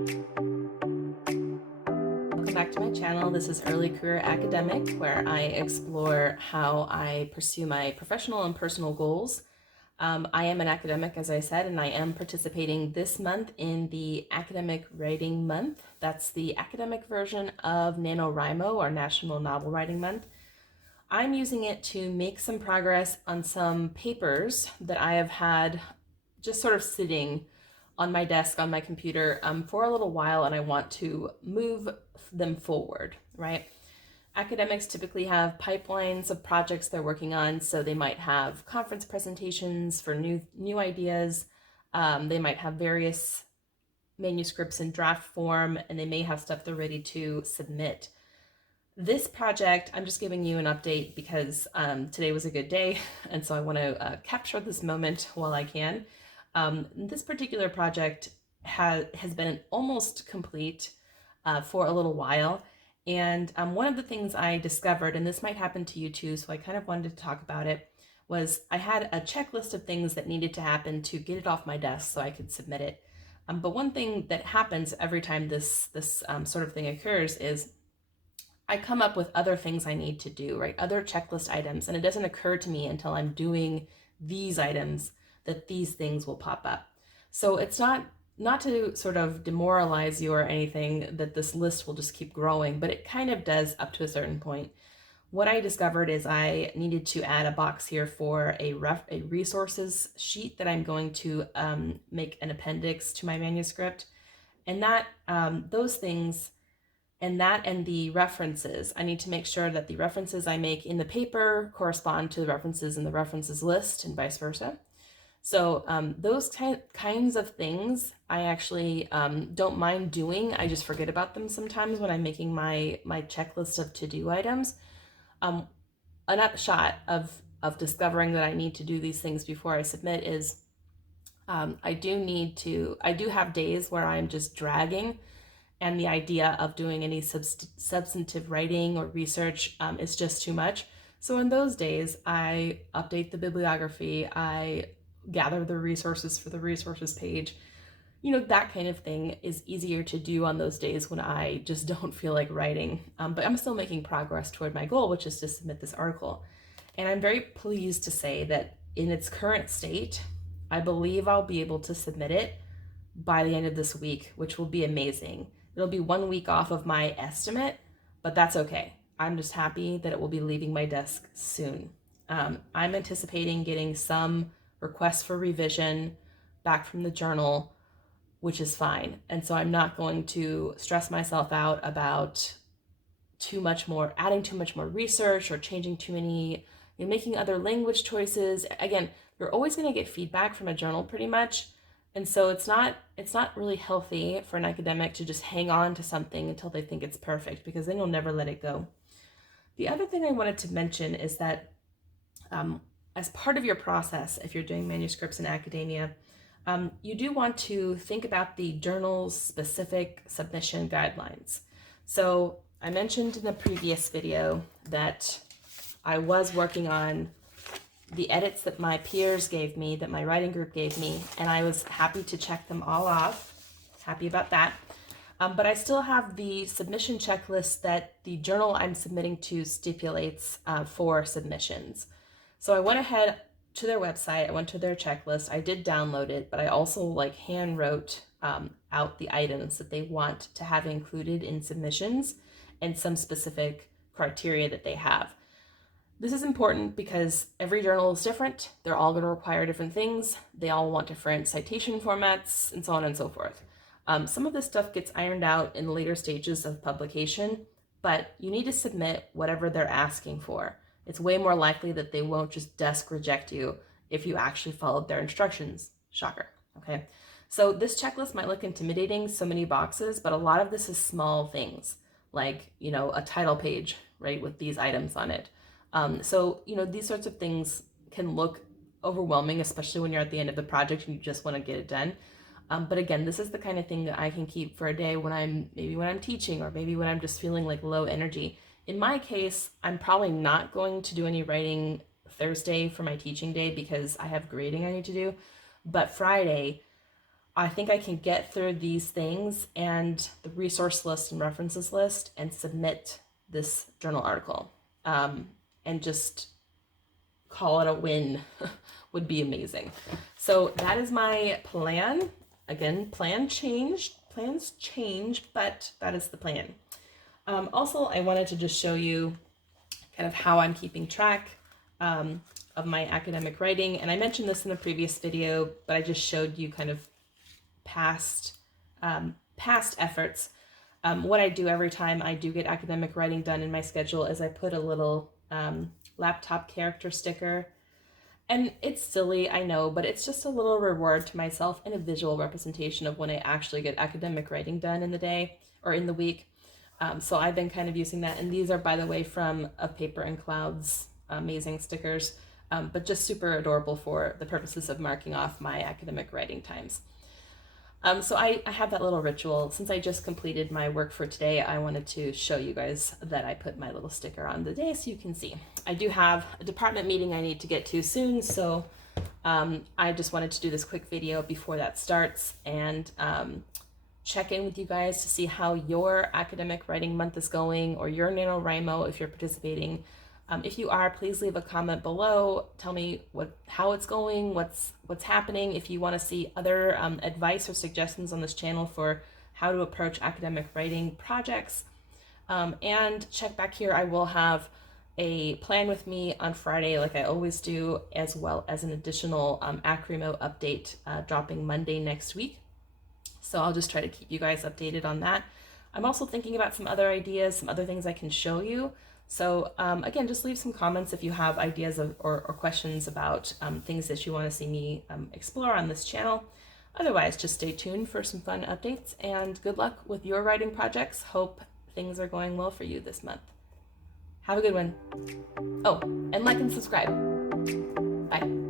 Welcome back to my channel. This is Early Career Academic, where I explore how I pursue my professional and personal goals. I am an academic, as I said, and I am participating this month in the Academic Writing Month. That's the academic version of NaNoWriMo, or National Novel Writing Month. I'm using it to make some progress on some papers that I have had just sort of sitting on my desk, on my computer for a little while, and I want to move them forward, right? Academics typically have pipelines of projects they're working on, so they might have conference presentations for new ideas. They might have various manuscripts in draft form, and they may have stuff they're ready to submit. This project, I'm just giving you an update because today was a good day, and so I want to capture this moment while I can. This particular project has been almost complete for a little while. And one of the things I discovered, and this might happen to you too, so I kind of wanted to talk about it, was I had a checklist of things that needed to happen to get it off my desk so I could submit it. But one thing that happens every time this sort of thing occurs is I come up with other things I need to do, right? Other checklist items, and it doesn't occur to me until I'm doing these items that these things will pop up. So it's not to sort of demoralize you or anything that this list will just keep growing, but it kind of does up to a certain point. What I discovered is I needed to add a box here for a resources sheet that I'm going to make an appendix to my manuscript. And that those things and the references, I need to make sure that the references I make in the paper correspond to the references in the references list and vice versa. So those kinds of things I actually don't mind doing. I just forget about them sometimes when I'm making my checklist of to-do items. An upshot of discovering that I need to do these things before I submit is I do have days where I'm just dragging, and the idea of doing any substantive writing or research is just too much. So in those days, I update the bibliography, I gather the resources for the resources page. You know, that kind of thing is easier to do on those days when I just don't feel like writing. But I'm still making progress toward my goal, which is to submit this article. And I'm very pleased to say that in its current state, I believe I'll be able to submit it by the end of this week, which will be amazing. It'll be 1 week off of my estimate, but that's okay. I'm just happy that it will be leaving my desk soon. I'm anticipating getting some requests for revision back from the journal, which is fine. And so I'm not going to stress myself out about adding too much more research or changing too many, making other language choices. Again, you're always going to get feedback from a journal pretty much. And so it's not really healthy for an academic to just hang on to something until they think it's perfect, because then you'll never let it go. The other thing I wanted to mention is that as part of your process, if you're doing manuscripts in academia, you do want to think about the journal's specific submission guidelines. So I mentioned in the previous video that I was working on the edits that my peers gave me, that my writing group gave me, and I was happy to check them all off. Happy about that. But I still have the submission checklist that the journal I'm submitting to stipulates for submissions. So I went ahead to their website, I went to their checklist, I did download it, but I also hand wrote out the items that they want to have included in submissions and some specific criteria that they have. This is important because every journal is different. They're all going to require different things. They all want different citation formats and so on and so forth. Some of this stuff gets ironed out in the later stages of publication, but you need to submit whatever they're asking for. It's way more likely that they won't just desk reject you if you actually followed their instructions. Shocker, okay? So this checklist might look intimidating, so many boxes, but a lot of this is small things, like, a title page, right, with these items on it. So these sorts of things can look overwhelming, especially when you're at the end of the project and you just want to get it done. But again, this is the kind of thing that I can keep for a day when I'm teaching, or maybe when I'm just feeling like low energy. In my case, I'm probably not going to do any writing Thursday for my teaching day because I have grading I need to do. But Friday, I think I can get through these things and the resource list and references list and submit this journal article, and just call it a win would be amazing. So that is my plan. Again, plans change, but that is the plan. Also, I wanted to just show you kind of how I'm keeping track of my academic writing. And I mentioned this in the previous video, but I just showed you kind of past efforts. What I do every time I do get academic writing done in my schedule is I put a little laptop character sticker. And it's silly, I know, but it's just a little reward to myself and a visual representation of when I actually get academic writing done in the day or in the week. So I've been kind of using that. And these are, by the way, from A Paper and Clouds, amazing stickers, but just super adorable for the purposes of marking off my academic writing times. So I have that little ritual. Since I just completed my work for today, I wanted to show you guys that I put my little sticker on the day so you can see. I do have a department meeting I need to get to soon, so I just wanted to do this quick video before that starts and check in with you guys to see how your academic writing month is going, or your NaNoWriMo if you're participating. If you are, please leave a comment below. Tell me how it's going, what's happening. If you want to see other advice or suggestions on this channel for how to approach academic writing projects. And check back here. I will have a plan with me on Friday, like I always do, as well as an additional AcWriMo update dropping Monday next week. So I'll just try to keep you guys updated on that. I'm also thinking about some other ideas, some other things I can show you. So again, just leave some comments if you have ideas or questions about things that you want to see me explore on this channel. Otherwise, just stay tuned for some fun updates, and good luck with your writing projects. Hope things are going well for you this month. Have a good one. Oh, and like and subscribe. Bye.